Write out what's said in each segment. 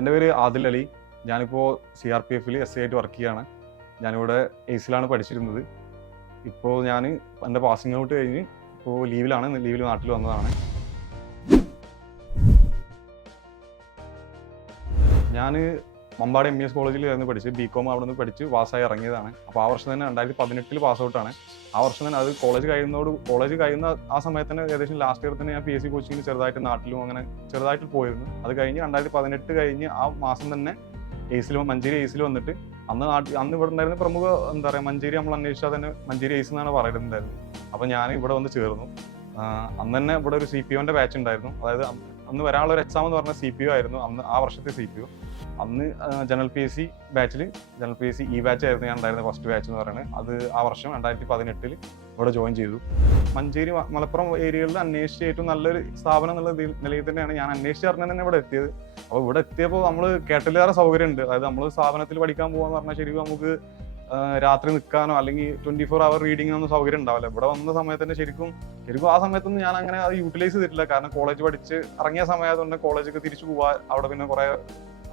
എന്റെ പേര് ആദിൽ അലി. ഞാനിപ്പോൾ സി ആർ പി എഫിൽ എസ് ഐ ആയിട്ട് വർക്ക് ചെയ്യാണ്. ഞാനിവിടെ എയ്സിലാണ് പഠിച്ചിരുന്നത്. ഇപ്പോൾ ഞാൻ എന്റെ പാസിംഗ് ഔട്ട് കഴിഞ്ഞ് ഇപ്പോൾ ലീവിലാണ് ലീവിൽ നാട്ടിൽ വന്നതാണ്. ഞാൻ മമ്പാട് എം എസ് കോളേജിലായിരുന്നു പഠിച്ച് ബി കോം അവിടെ നിന്ന് പഠിച്ച് പാസ്സായി ഇറങ്ങിയതാണ്. അപ്പോൾ ആ വർഷം തന്നെ രണ്ടായിരത്തി പതിനെട്ടിൽ പാസ് ഔട്ടാണ് ആ വർഷം തന്നെ അത് കോളേജ് കഴിയുന്നതോട് കോളേജ് കഴിയുന്ന ആ സമയത്ത് തന്നെ ഏകദേശം ലാസ്റ്റ് ഇയർ തന്നെ ഞാൻ പി എസ് സി കോച്ചിങ്ങിൽ ചെറുതായിട്ട് നാട്ടിലും അങ്ങനെ ചെറുതായിട്ട് പോയിരുന്നു. അത് കഴിഞ്ഞ് രണ്ടായിരത്തി പതിനെട്ട് കഴിഞ്ഞ് ആ മാസം തന്നെ എയ്സിൽ മഞ്ചേരി എയ്സിൽ വന്നിട്ട് അന്ന് നാട്ടിൽ അന്ന് ഇവിടെ ഉണ്ടായിരുന്ന പ്രമുഖ എന്താ പറയുക മഞ്ചേരി നമ്മൾ അന്വേഷിച്ചാൽ തന്നെ മഞ്ചേരി എയ്സ് എന്നാണ് പറയുന്നുണ്ടായിരുന്നത് അപ്പോൾ ഞാൻ ഇവിടെ വന്ന് ചേർന്നു. അന്ന് തന്നെ ഇവിടെ ഒരു സി പി ഒന്റെ ബാച്ച് ഉണ്ടായിരുന്നു. അതായത് അന്ന് വരാനുള്ള ഒരു എക്സാം എന്ന് പറഞ്ഞാൽ സി പി ഒ ആയിരുന്നു. അന്ന് ആ വർഷത്തെ സി പി ഒ അന്ന് ജനറൽ പി എസ് സി ബാച്ചിൽ general P S C E batch ആയിരുന്നു ഞാൻ ഉണ്ടായിരുന്ന ഫസ്റ്റ് ബാച്ച് എന്ന് പറയുന്നത്. അത് ആ വർഷം രണ്ടായിരത്തി പതിനെട്ടിൽ ഇവിടെ ജോയിൻ ചെയ്തു. മഞ്ചേരി മലപ്പുറം ഏരിയകളിൽ അന്വേഷിച്ച് ഏറ്റവും നല്ലൊരു സ്ഥാപനം എന്നുള്ള നിലയിൽ തന്നെയാണ് ഞാൻ അന്വേഷിച്ച് അറിഞ്ഞ തന്നെ ഇവിടെ എത്തിയത്. അപ്പോൾ ഇവിടെ എത്തിയപ്പോൾ നമ്മൾ കേട്ടിലേറെ സൗകര്യമുണ്ട്. അതായത് നമ്മൾ സ്ഥാപനത്തിൽ പഠിക്കാൻ പോകാന്ന് പറഞ്ഞാൽ ശരിക്കും നമുക്ക് രാത്രി നിൽക്കാനോ അല്ലെങ്കിൽ ട്വന്റി ഫോർ അവർ റീഡിങ്ങിനൊന്നും സൗകര്യം ഉണ്ടാവില്ല. ഇവിടെ വന്ന സമയത്ത് തന്നെ ശരിക്കും ശരിക്കും ആ സമയത്തൊന്നും ഞാൻ അങ്ങനെ അത് യൂട്ടിലൈസ് ചെയ്തിട്ടില്ല. കാരണം കോളേജ് പഠിച്ച് ഇറങ്ങിയ സമയമായതുകൊണ്ട് കോളേജൊക്കെ തിരിച്ചു പോവാ അവിടെ പിന്നെ കുറെ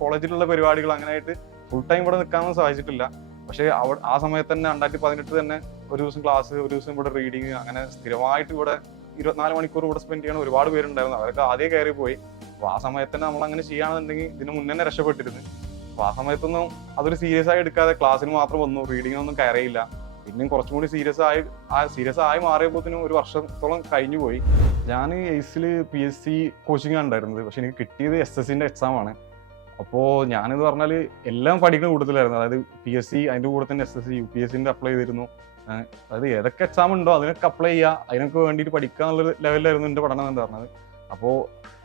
കോളേജിലുള്ള പരിപാടികൾ അങ്ങനെ ആയിട്ട് ഫുൾ ടൈം ഇവിടെ നിൽക്കാനൊന്നും സാധിച്ചിട്ടില്ല. പക്ഷേ ആ സമയത്ത് തന്നെ രണ്ടായിരത്തി പതിനെട്ട് തന്നെ ഒരു ദിവസം ക്ലാസ് ഒരു ദിവസം ഇവിടെ റീഡിങ് അങ്ങനെ സ്ഥിരമായിട്ട് ഇവിടെ ഇരുപത്തിനാല് മണിക്കൂർ ഇവിടെ സ്പെൻഡ് ചെയ്യണ ഒരുപാട് പേരുണ്ടായിരുന്നു. അവരൊക്കെ ആദ്യം കയറി പോയി അപ്പോൾ ആ സമയത്ത് തന്നെ നമ്മൾ അങ്ങനെ ചെയ്യുകയാണെന്നുണ്ടെങ്കിൽ ഇതിന് മുന്നേ തന്നെ രക്ഷപ്പെട്ടിരുന്നു. അപ്പോൾ ആ സമയത്തൊന്നും അതൊരു സീരിയസ് ആയി എടുക്കാതെ ക്ലാസ്സിന് മാത്രം വന്നു. റീഡിങ്ങിനൊന്നും കയറിയില്ല. പിന്നെയും കുറച്ചും കൂടി സീരിയസ് ആയി ആ സീരിയസ് ആയി മാറിയപ്പോഴത്തേനും ഒരു വർഷത്തോളം കഴിഞ്ഞു പോയി ഞാൻ എയ്സിൽ പി എസ് സി കോച്ചിങ് ഉണ്ടായിരുന്നത്. പക്ഷെ എനിക്ക് കിട്ടിയത് എസ് എസ് സിന്റെ എക്സാം ആണ്. അപ്പോൾ ഞാനെന്ന് പറഞ്ഞാൽ എല്ലാം പഠിക്കുന്ന കൂട്ടത്തിലായിരുന്നു. അതായത് പി എസ് സി അതിന്റെ കൂടെ തന്നെ S S C U P S സിന്റെ അപ്ലൈ ചെയ്തിരുന്നു. അതായത് ഏതൊക്കെ എക്സാം ഉണ്ടോ അതിനൊക്കെ അപ്ലൈ ചെയ്യുക അതിനൊക്കെ വേണ്ടിയിട്ട് പഠിക്കുക എന്നുള്ള ലെവലിലായിരുന്നു എന്റെ പഠനം എന്ന് പറഞ്ഞത്. അപ്പോൾ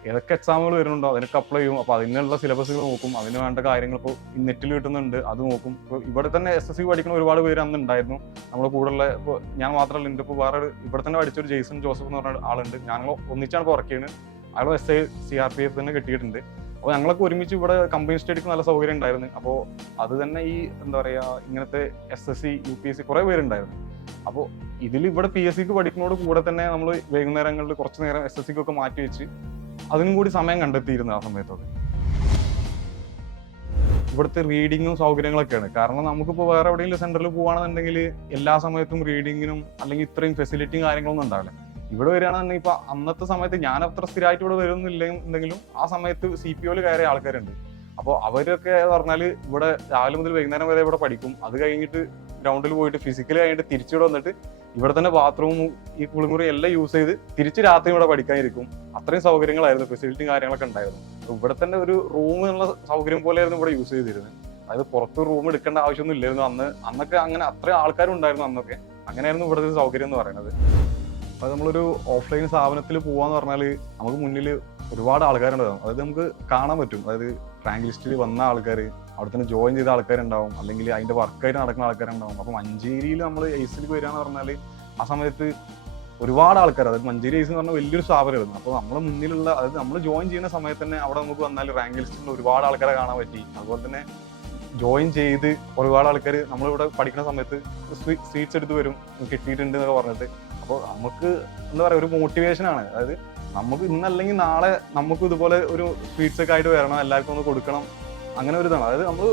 ഏതൊക്കെ എക്സാമുകൾ വരുന്നുണ്ടോ അതിനൊക്കെ അപ്ലൈ ചെയ്യും. അപ്പോൾ അതിനുള്ള സിലബസുകൾ നോക്കും. അതിന് വേണ്ട കാര്യങ്ങൾ ഇപ്പോൾ നെറ്റിൽ കിട്ടുന്നുണ്ട് അത് നോക്കും. ഇപ്പോൾ ഇവിടെ തന്നെ എസ് എസ് സി പഠിക്കുന്ന ഒരുപാട് പേര് അന്ന് ഉണ്ടായിരുന്നു. നമ്മുടെ കൂടെയുള്ള ഇപ്പോൾ ഞാൻ മാത്രമല്ല എന്റെ ഇപ്പോൾ വേറെ ഇവിടെ തന്നെ പഠിച്ച ഒരു ജെയ്സൺ ജോസഫ് എന്ന് പറഞ്ഞ ആളുണ്ട്. ഞങ്ങൾ ഒന്നിച്ചാണ് ചെയ്യുന്നത്. അയാൾ S I C R P F തന്നെ കിട്ടിയിട്ടുണ്ട്. അപ്പോൾ ഞങ്ങളൊക്കെ ഒരുമിച്ച് ഇവിടെ കമ്പനി സ്റ്റഡിക്ക് നല്ല സൗകര്യം ഉണ്ടായിരുന്നു. അപ്പോൾ അത് തന്നെ ഈ എന്താ പറയുക ഇങ്ങനത്തെ S S C U P S C കുറേ പേരുണ്ടായിരുന്നു. അപ്പോൾ ഇതിൽ ഇവിടെ പി എസ് സിക്ക് പഠിക്കുന്നതോട് കൂടെ തന്നെ നമ്മൾ വൈകുന്നേരങ്ങളിൽ കുറച്ച് നേരം എസ് എസ് സിക്കൊക്കെ മാറ്റി വെച്ച് അതിനും കൂടി സമയം കണ്ടെത്തിയിരുന്നു ആ സമയത്തൊക്കെ. ഇവിടുത്തെ റീഡിങ്ങും സൗകര്യങ്ങളൊക്കെയാണ്. കാരണം നമുക്കിപ്പോൾ വേറെ എവിടെയെങ്കിലും സെന്ററിൽ പോകുകയാണെന്നുണ്ടെങ്കിൽ എല്ലാ സമയത്തും റീഡിങ്ങിനും അല്ലെങ്കിൽ ഇത്രയും ഫെസിലിറ്റിയും കാര്യങ്ങളൊന്നും ഉണ്ടാവില്ല. ഇവിടെ വരികയാണെന്നുണ്ടെങ്കിൽ ഇപ്പൊ അന്നത്തെ സമയത്ത് ഞാൻ അത്ര സ്ഥിരമായിട്ട് ഇവിടെ വരുന്നില്ല എന്തെങ്കിലും ആ സമയത്ത് സി പി ഒയിൽ കയറിയ ആൾക്കാരുണ്ട്. അപ്പോൾ അവരൊക്കെ പറഞ്ഞാൽ ഇവിടെ രാവിലെ മുതൽ വൈകുന്നേരം വരെ ഇവിടെ പഠിക്കും. അത് കഴിഞ്ഞിട്ട് ഗ്രൗണ്ടിൽ പോയിട്ട് ഫിസിക്കലി കഴിഞ്ഞിട്ട് തിരിച്ചിവിടെ വന്നിട്ട് ഇവിടെ തന്നെ ബാത്റൂം ഈ കുളിമുറി എല്ലാം യൂസ് ചെയ്ത് തിരിച്ച് രാത്രി ഇവിടെ പഠിക്കാനിരിക്കും. അത്രയും സൗകര്യങ്ങളായിരുന്നു ഫെസിലിറ്റിയും കാര്യങ്ങളൊക്കെ ഉണ്ടായിരുന്നു. ഇവിടെ തന്നെ ഒരു റൂം എന്നുള്ള സൗകര്യം പോലെയായിരുന്നു ഇവിടെ യൂസ് ചെയ്തിരുന്നത് അതായത് പുറത്ത് റൂം എടുക്കേണ്ട ആവശ്യമൊന്നും ഇല്ലായിരുന്നു. അന്ന് അന്നൊക്കെ അങ്ങനെ അത്രയും ആൾക്കാരും ഉണ്ടായിരുന്നു അന്നൊക്കെ. അങ്ങനെയായിരുന്നു ഇവിടുത്തെ സൗകര്യം എന്ന് പറയുന്നത്. അത് നമ്മളൊരു ഓഫ്ലൈൻ സ്ഥാപനത്തിൽ പോവാന്ന് പറഞ്ഞാൽ നമുക്ക് മുന്നിൽ ഒരുപാട് ആൾക്കാരുണ്ടാവും. അതായത് നമുക്ക് കാണാൻ പറ്റും. അതായത് റാങ്ക് ലിസ്റ്റിൽ വന്ന ആൾക്കാർ അവിടെ തന്നെ ജോയിൻ ചെയ്ത ആൾക്കാരുണ്ടാവും. അല്ലെങ്കിൽ അതിന്റെ വർക്കായിട്ട് നടക്കുന്ന ആൾക്കാരുണ്ടാവും. അപ്പം മഞ്ചേരിയിൽ നമ്മൾ ഐസിലേക്ക് വരികയെന്ന് പറഞ്ഞാൽ ആ സമയത്ത് ഒരുപാട് ആൾക്കാർ അതായത് മഞ്ചേരി എയ്സ് എന്ന് പറഞ്ഞാൽ വലിയൊരു സ്ഥാപനമായിരുന്നു. അപ്പോൾ നമ്മൾ മുന്നിലുള്ള അതായത് നമ്മൾ ജോയിൻ ചെയ്യുന്ന സമയത്ത് തന്നെ അവിടെ നമുക്ക് വന്നാൽ റാങ്ക് ലിസ്റ്റിൽ ഒരുപാട് ആൾക്കാരെ കാണാൻ പറ്റി. അതുപോലെ തന്നെ ജോയിൻ ചെയ്ത് ഒരുപാട് ആൾക്കാർ നമ്മളിവിടെ പഠിക്കുന്ന സമയത്ത് സീറ്റ്സ് എടുത്ത് വരും കിട്ടിയിട്ടുണ്ട് എന്നൊക്കെ പറഞ്ഞിട്ട്. അപ്പോൾ നമുക്ക് എന്താ പറയുക ഒരു മോട്ടിവേഷൻ ആണ്. അതായത് നമുക്ക് ഇന്നല്ലെങ്കിൽ നാളെ നമുക്ക് ഇതുപോലെ ഒരു സ്വീറ്റ്സ് ഒക്കെ ആയിട്ട് വരണം എല്ലാവർക്കും ഒന്ന് കൊടുക്കണം. അങ്ങനെ ഒരു ഇതാണ്. അതായത് നമ്മൾ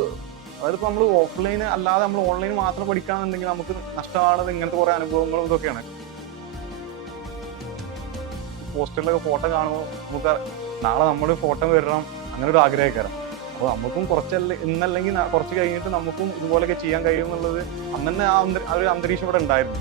അതായത് ഇപ്പോൾ നമ്മൾ ഓഫ്ലൈൻ അല്ലാതെ നമ്മൾ ഓൺലൈൻ മാത്രം പഠിക്കുകയാണെന്നുണ്ടെങ്കിൽ നമുക്ക് നഷ്ടമാണത് ഇങ്ങനത്തെ കുറേ അനുഭവങ്ങളും ഇതൊക്കെയാണ്. പോസ്റ്ററിലൊക്കെ ഫോട്ടോ കാണുമ്പോൾ നമുക്ക് നാളെ നമ്മുടെ ഫോട്ടോ വരണം അങ്ങനെ ഒരു ആഗ്രഹക്കാരം അപ്പോൾ നമുക്കും കുറച്ചല്ല ഇന്നല്ലെങ്കിൽ കുറച്ച് കഴിഞ്ഞിട്ട് നമുക്കും ഇതുപോലെയൊക്കെ ചെയ്യാൻ കഴിയും എന്നുള്ളത് ആ ഒരു അന്തരീക്ഷം ഇവിടെ ഉണ്ടായിരുന്നു.